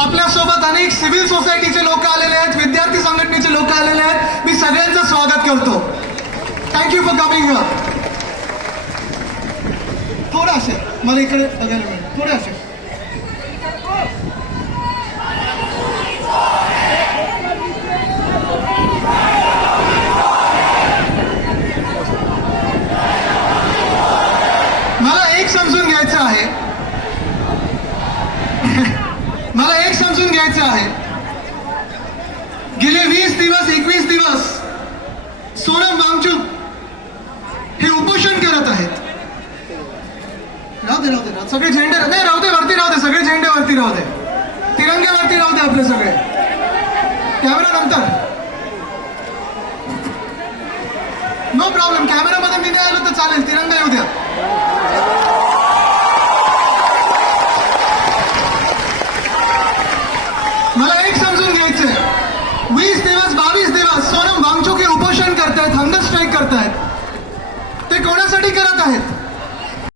आपल्यासोबत अनेक सिव्हिल सोसायटीचे लोक आलेले आहेत, विद्यार्थी संघटनेचे लोक आलेले आहेत. मी सगळ्यांचं स्वागत करतो. Thank you for coming here. थोडं असे मला इकडे बघायला मिळेल, थोडे असे. मला एक समजून घ्यायचं आहे, मला एक समजून घ्यायचं आहे. गेले 20 दिवस 21 दिवस सोनम वांगचुक हे उपोषण करत आहेत. राहू दे राहू दे, सगळे झेंडे नाही राहू दे, वरती राहू दे, सगळे झेंडे वरती राहू दे, तिरंगे वरती राहू दे आपले सगळे. कॅमेरा नंतर, नो प्रॉब्लेम. कॅमेरामध्ये मी नाही आलो तर चालेल, तिरंगा येऊ द्या. मला एक समजून घ्यायचंय, 20 दिवस 22 दिवस सोनम वांगचुक हे उपोषण करतायत, हंगर स्ट्राईक करतायत. ते कोणासाठी करत आहेत?